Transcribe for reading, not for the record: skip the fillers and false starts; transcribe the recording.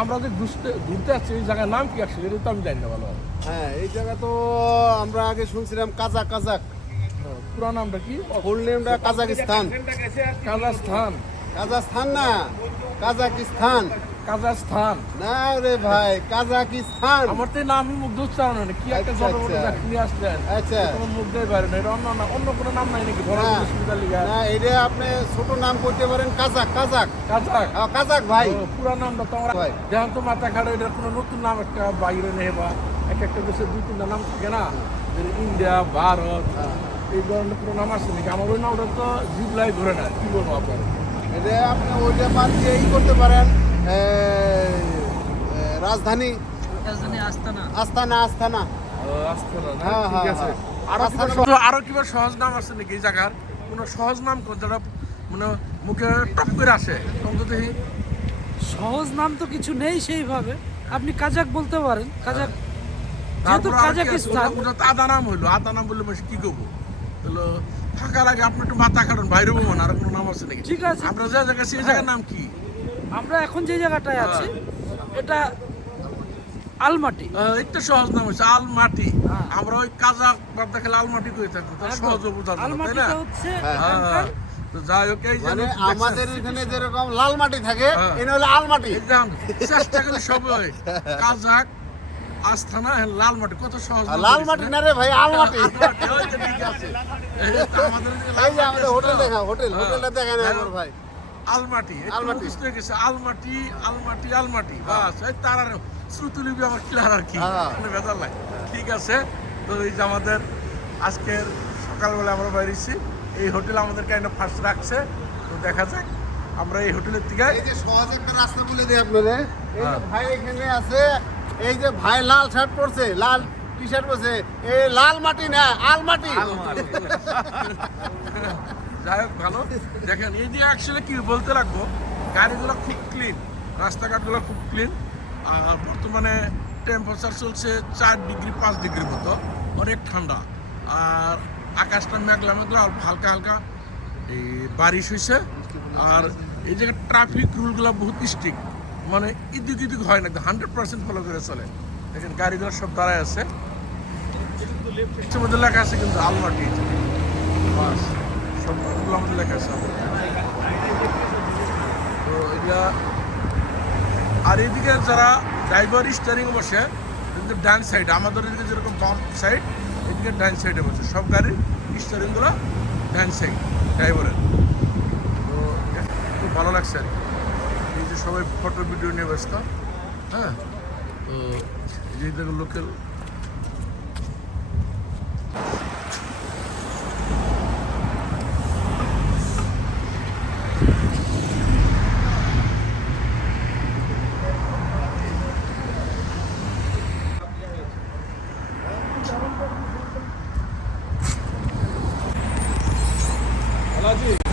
আমরা যে ঘুরতে আসছি এই জায়গার নাম কি আসলে এটা তো আমি জানি না ভালো। হ্যাঁ, এই জায়গা তো আমরা আগে শুনছিলাম কাজাক। পুরো নামটা কি? ফুল নেমটা কাজাকিস্তান। কাজাখস্তান। কাজাখস্তান না, কাজাকিস্তান। কাজাখস্তান না রে ভাই, কাজাকিস্তান। আমার তো নামই মুগ্ধ উচ্চারণ হয় না, কি একটা আচ্ছা, ছোট বড় আচ্ছা। চাকরি নিয়ে আসলেন। আচ্ছা। তোমার মুগ্ধই পারে না, এটা অন্য কোনো নাম নাই নাকি? বড় না, সুবিধা লিগা না, এটা আপনি ছোট নাম করতে পারেন কাজাক। কাজাক। কাজাক ভাই। পুরো নামটা তো আমরা ভাই। যেমন তো মাথা খাড়ো, এটা কোনো নতুন নাম একটা বাইরে নেই বা এক একটা দেশের দুই তিনটা নাম থাকে না, ইন্ডিয়া, ভারত, এই ধরনের পুরো নাম আছে নাকি? আমার ওই নামটা তো জিবলাই ঘুরে না, কি বলবো আপনার? এটা আপনি ওইটা বাদ দিয়ে করতে পারেন রাজধানী আস্তানা। আস্তানা না? হ্যাঁ, ঠিক হ্যাঁ, আছে। হ্যাঁ। আরো কিবা সহজ নাম আছে নাকি এই জায়গার? কোনো সহজ নাম যারা মানে মুখে টপ করে আসে তখন দেখি। সহজ নাম তো কিছু নেই সেইভাবে, আপনি কাজাক বলতে পারেন। কাজাক যেহেতু তারপর আর কি আছে? কাজাকিস্তান। ওটা তো আদা নাম হইলো, আদা নাম বললে মানুষ কি করবো? তাহলে থাকার আগে আপনি একটু মাথা কাটুন, বাইরে বলবো না। আর কোনো নাম আছে নাকি? ঠিক আছে। আমরা যে জায়গা সেই জায়গার নাম কি? আমরা এখন যে জায়গাটায় আছি এটা আলমাটি। একটু সহজ নাম হচ্ছে আলমাটি। হ্যাঁ। আমরা ওই কাজাক বাদ দেখালে আলমাটি করে থাকবো, তাহলে সহজ বোঝা যাবে, তাই আলমাটিটা না? হচ্ছে হ্যাঁ। তো যাই হোক, এই যে মানে নতুন দেখছেন। আমাদের এখানে যেরকম লাল মাটি থাকে, হ্যাঁ। এটা হলো আলমাটি। একদম চেষ্টা করি সবাই কাজাক আস্তানা লাল মাটি, কত সহজ নাম লাল দিয়েছে মাটি না? না রে ভাই, আলমাটি। আলমাটি, ওই যে ঠিক আছে। এই তো আমাদের এদিকে লাল এই যে মাটি আমাদের আছে হোটেল তো? দেখা, হোটেলটা দেখেন হ্যাঁ। একবার ভাই। আলমাটি, একটু আলমাটি। মুখস্থ হয়ে গেছে। আলমাটি বাস, এই তার আর শ্রুতিলিপি আমার ক্লিয়ার আর কি, হ্যাঁ। কোনো ভেজাল নাই। ঠিক আছে। তো এই যে আমাদের আজকের সকালবেলা আমরা বেরিয়েছি, এই হোটেল আমাদেরকে একটা ফার্স্ট রাখছে। তো দেখা যাক আমরা এই হোটেলের থেকে এই যে সহজ একটা রাস্তা বলে দিই আপনাদের। এই যে হ্যাঁ। ভাই এখানে আছে, এই যে ভাই লাল শার্ট পরছে, লাল টি শার্ট পরছে, এই লাল মাটি না, আলমাটি। যাই হোক, ভালো। দেখেন এই যে অ্যাকচুয়ালি কি বলতে লাগবো, গাড়িগুলো খুব ক্লিন, রাস্তাঘাটগুলো খুব ক্লিন। আর বর্তমানে টেম্পারেচার চলছে 4 ডিগ্রি 5 ডিগ্রির মতো, অনেক ঠান্ডা। আর আকাশটা মেঘলা আর হালকা হালকা এই বারিশ হয়েছে। আর এই জায়গায় ট্রাফিক রুলগুলো বহুত স্ট্রিক্ট, মানে ইদিক হয় না, 100% ফলো করে চলে। দেখেন গাড়িগুলো সব দাঁড়ায় আছে, মধ্যে লেখা আছে কিন্তু আলমাটি বাস, সবগুলো আমাদের লেখা আছে। তো এটা আর এইদিকে যারা ড্রাইভার স্টিয়ারিং বসে, কিন্তু ডান সাইড, আমাদের এদিকে যেরকম বাম সাইড, এদিকে ডান সাইডে বসে সব গাড়ির স্টিয়ারিংগুলো ডান সাইড ড্রাইভারের। তো খুব ভালো লাগছে আর কি। এই যে সবাই ফটো ভিডিও নিয়ে ব্যস্ত। হ্যাঁ, তো এই যে লোকাল ভালো আছি।